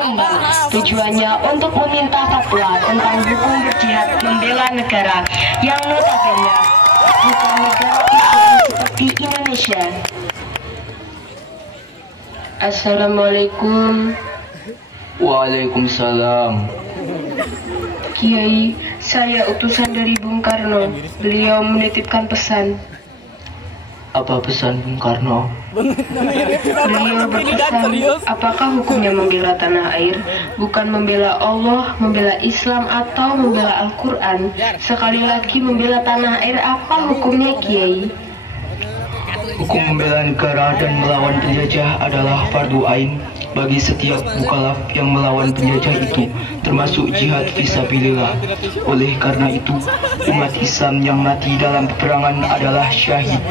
Jombang. Tujuannya untuk meminta fatwa tentang hukum berjihad membela negara yang notabene bukan negara Islam seperti Indonesia. Assalamualaikum. Waalaikumsalam. Kiai, saya utusan dari Bung Karno. Beliau menitipkan pesan. Apa pesan Bung Karno? Beliau berpesan, apakah hukumnya membela tanah air? Bukan membela Allah, membela Islam, atau membela Al-Quran. Sekali lagi membela tanah air, apa hukumnya Kiai? Hukum membela negara dan melawan penjajah adalah fardu ain bagi setiap mukallaf yang melawan penjajah itu, termasuk jihad fisabilillah. Oleh karena itu, umat Islam yang mati dalam peperangan adalah syahid,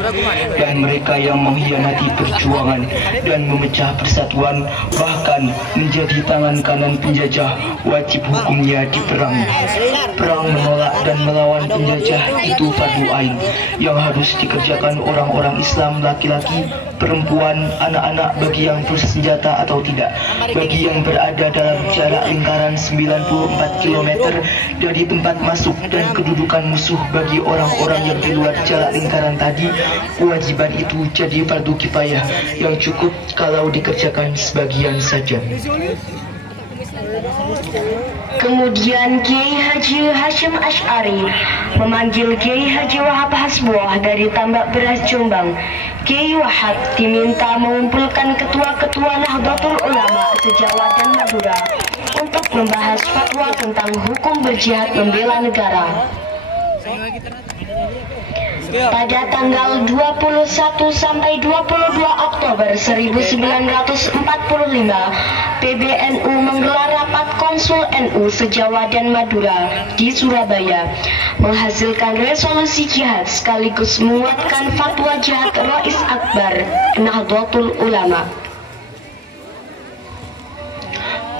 dan mereka yang mengkhianati perjuangan dan memecah persatuan, bahkan menjadi tangan kanan penjajah, wajib hukumnya diperangi. Perang menolak dan melawan penjajah itu fardu ain yang harus dikerjakan orang-orang Islam, laki-laki, perempuan, anak-anak, bagi yang bersenjata atau tidak, bagi yang berada dalam jarak lingkaran 94 km dari tempat masuk dan kedudukan musuh. Bagi orang-orang yang di luar jarak lingkaran tadi, kewajiban itu jadi fardu kifayah yang cukup kalau dikerjakan sebagian saja. Kemudian Kiai Haji Hashim Asy'ari memanggil Kiai Haji Wahab Hasbuah dari Tambak Beras Jombang. Kiai Wahab diminta mengumpulkan ketua-ketua Nahdlatul Ulama se-Jawa dan Madura untuk membahas fatwa tentang hukum berjihad membela negara. Pada tanggal 21 sampai 22 Oktober 1945, PBNU menggelar rapat konsul NU se-Jawa dan Madura di Surabaya, menghasilkan resolusi jihad sekaligus menguatkan fatwa jihad Rais Akbar Nahdlatul Ulama.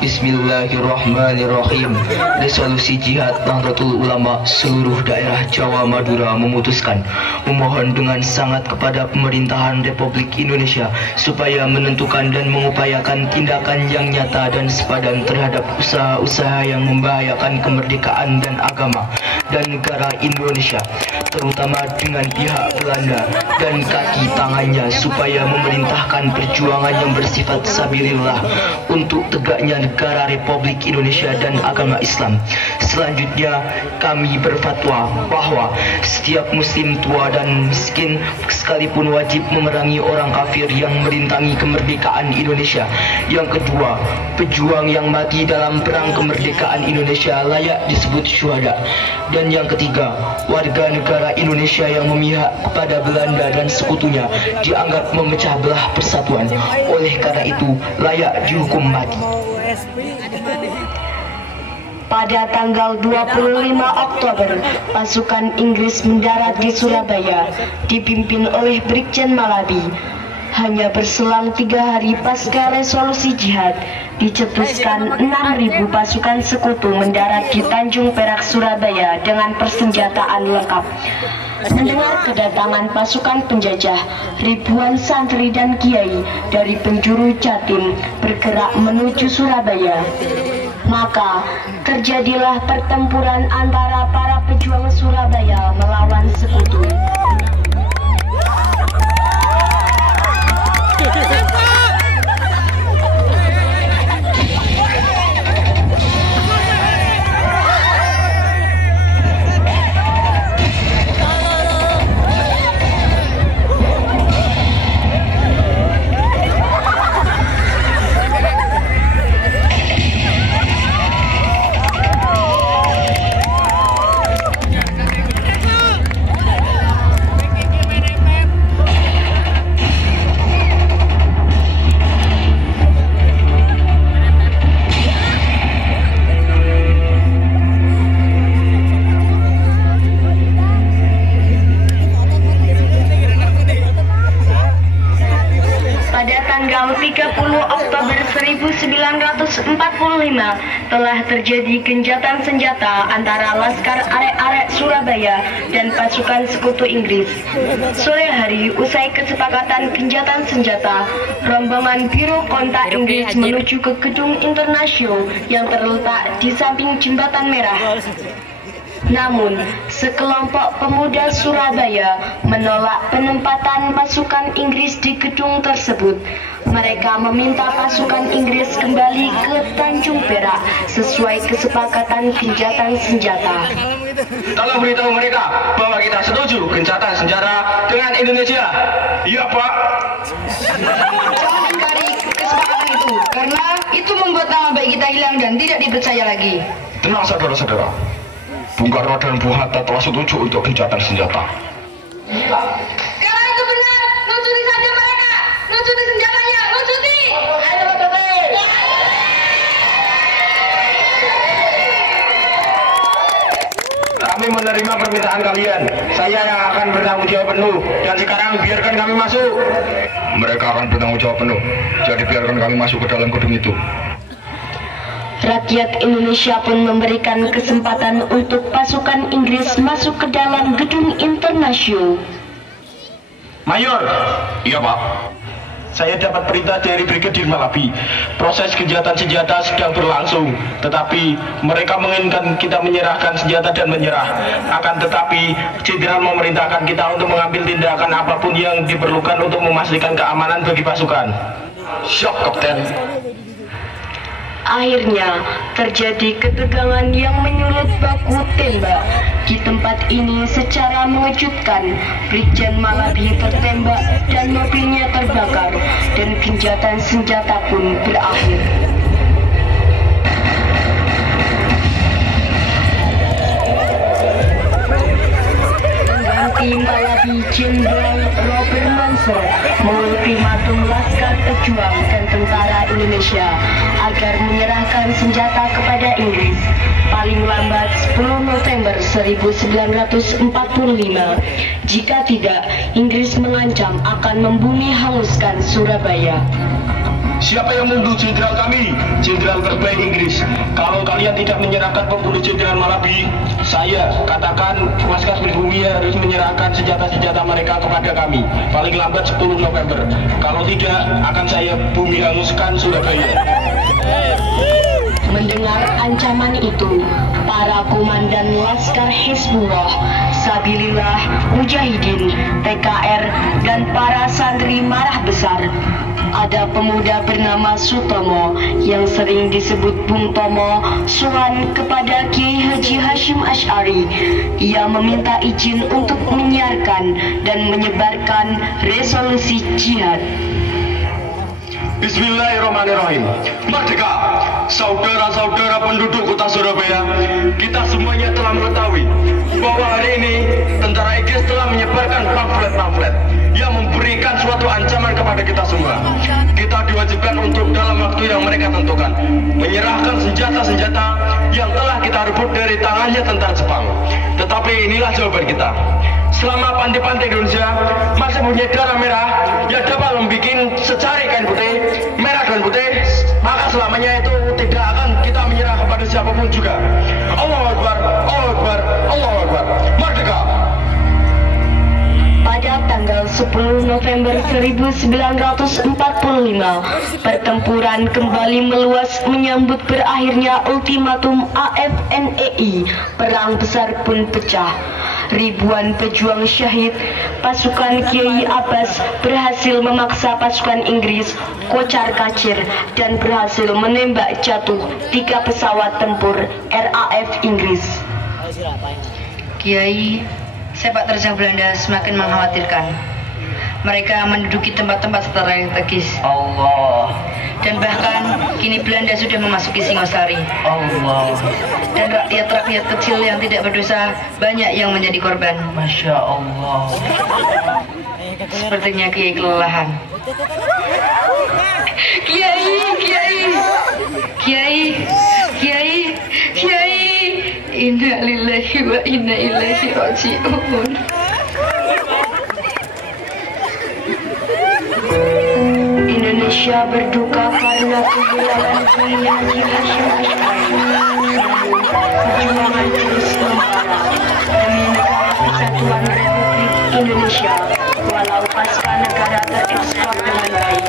Bismillahirrahmanirrahim. Resolusi Jihad Nahdlatul Ulama seluruh daerah Jawa Madura memutuskan memohon dengan sangat kepada pemerintahan Republik Indonesia supaya menentukan dan mengupayakan tindakan yang nyata dan sepadan terhadap usaha-usaha yang membahayakan kemerdekaan dan agama dan negara Indonesia, terutama dengan pihak Belanda dan kaki tangannya, supaya memerintahkan perjuangan yang bersifat sabilillah untuk tegaknya negara Republik Indonesia dan agama Islam. Selanjutnya, kami berfatwa bahwa setiap muslim tua dan miskin sekalipun wajib memerangi orang kafir yang merintangi kemerdekaan Indonesia. Yang kedua, pejuang yang mati dalam perang kemerdekaan Indonesia layak disebut syuhada. Dan yang ketiga, warga negara Indonesia yang memihak kepada Belanda dan sekutunya dianggap memecah belah persatuan. Oleh karena itu, layak dihukum mati. Pada tanggal 25 Oktober, pasukan Inggris mendarat di Surabaya, dipimpin oleh Brigjen Malabi. Hanya berselang 3 hari pasca resolusi jihad, dicetuskan 6.000 pasukan sekutu mendarat di Tanjung Perak, Surabaya dengan persenjataan lengkap. Mendengar kedatangan pasukan penjajah, ribuan santri dan kiai dari penjuru Jatim bergerak menuju Surabaya. Maka terjadilah pertempuran antara para pejuang Surabaya melawan sekutu. telah terjadi gencatan senjata antara Laskar Arek-Arek Surabaya dan pasukan Sekutu Inggris. Sore hari, usai kesepakatan gencatan senjata, rombongan Biro Kontak Inggris menuju ke gedung Internasio yang terletak di samping Jembatan Merah. Namun, sekelompok pemuda Surabaya menolak penempatan pasukan Inggris di gedung tersebut. Mereka meminta pasukan Inggris kembali ke Tanjung Perak sesuai kesepakatan gencatan senjata. Tolong beritahu mereka bahwa kita setuju gencatan senjata dengan Indonesia. Iya, Pak. Jangan ingkari kesepakatan itu, karena itu membuat nama baik kita hilang dan tidak dipercaya lagi. Tenang, saudara-saudara. Bung Karno dan Bung Hatta telah setuju untuk gencatan senjata. Kalau itu benar, lucuti saja mereka. Lucuti senjatanya, lucuti. Ayo, lucuti. Kami menerima permintaan kalian. Saya yang akan bertanggung jawab penuh. Dan sekarang biarkan kami masuk. Mereka akan bertanggung jawab penuh. Jadi biarkan kami masuk ke dalam gedung itu. Rakyat Indonesia pun memberikan kesempatan untuk pasukan Inggris masuk ke dalam gedung Internasio. Mayor. Iya, Pak. Saya dapat perintah dari Brigadir Malabi. Proses gencatan senjata sedang berlangsung, tetapi mereka menginginkan kita menyerahkan senjata dan menyerah. Akan tetapi, Jenderal memerintahkan kita untuk mengambil tindakan apapun yang diperlukan untuk memastikan keamanan bagi pasukan. Siap, Kapten. Akhirnya terjadi ketegangan yang menyulut baku tembak. Di tempat ini secara mengejutkan, Brigjen Malabi tertembak dan mobilnya terbakar dan gencatan senjata pun berakhir. Pengganti Malabi, Jenderal Robert Manser, mengultimatum Laskar Pejuang dan tentara Indonesia agar menyerahkan senjata kepada Inggris paling lambat 10 November 1945. Jika tidak, Inggris mengancam akan membumi hanguskan Surabaya. Siapa yang membunuh jenderal kami? Jenderal terbaik Inggris. Kalau kalian tidak menyerahkan pembunuh Jenderal Malabi, saya katakan Laskar Pribumi harus menyerahkan senjata-senjata mereka kepada kami paling lambat 10 November. Kalau tidak, akan saya bumi hanguskan Surabaya. Mendengar ancaman itu, para komandan Laskar Hizbullah, Sabilillah, Mujahidin, TKR, dan para santri marah besar. Ada pemuda bernama Sutomo yang sering disebut Bung Tomo sowan kepada Kiai Haji Hashim Asy'ari. Ia meminta izin untuk menyiarkan dan menyebarkan resolusi jihad. Bismillahirrahmanirrahim. Merdeka, saudara-saudara penduduk kota Surabaya, kita semuanya telah mengetahui bahwa hari ini tentara Inggris telah menyebarkan pamflet-pamflet yang memberikan suatu ancaman kepada kita semua. Kita diwajibkan untuk dalam waktu yang mereka tentukan menyerahkan senjata-senjata yang telah kita rebut dari tangannya tentara Jepang. Tetapi inilah jawaban kita. Selama pantai-pantai Indonesia masih punya darah merah yang dapat membuat secari kain putih, merah dan putih, maka selamanya itu tidak akan kita menyerah kepada siapapun juga. Allahu Akbar, Allahu Akbar, Allahu Akbar. Merdeka! Pada tanggal 10 November 1945, pertempuran kembali meluas menyambut berakhirnya ultimatum AFNEI. Perang besar pun pecah. Ribuan pejuang syahid, pasukan Kiai Abbas berhasil memaksa pasukan Inggris kocar-kacir dan berhasil menembak jatuh 3 pesawat tempur RAF Inggris. Kiai, sepak terjang Belanda semakin mengkhawatirkan. Mereka menduduki tempat-tempat strategis. Allah. Dan bahkan kini Belanda sudah memasuki Singosari. Allah. Dan rakyat-rakyat kecil yang tidak berdosa banyak yang menjadi korban. Masya Allah. Sepertinya Kiai kelelahan. Kiai, Kiai, Kiai, Kiai, Kiai. Inna lillahi wa inna ilaihi raji'un. Indonesia berduka karena mengaku belawan Kiai Haji Hashim Asy'ari. Namun, perjuangan terus membara demi negara kesatuan Republik Indonesia, walau pasca negara terekspor dengan baik.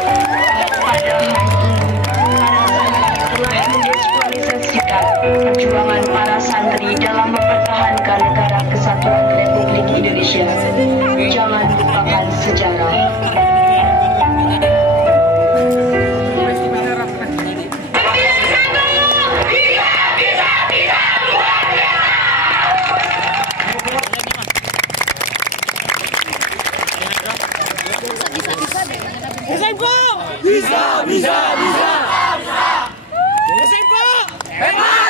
Pada hari ini, para santri telah mendiskualifikasikan perjuangan para santri dalam mempertahankan negara kesatuan Republik Indonesia. Jangan lupakan sejarah. Bisa. Bisa. Bisa. Bisa. Hebat.